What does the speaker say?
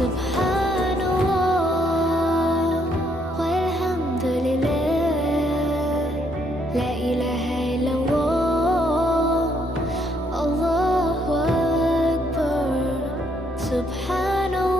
سبحان الله والحمد لله لا إله إلا الله الله أكبر سبحان الله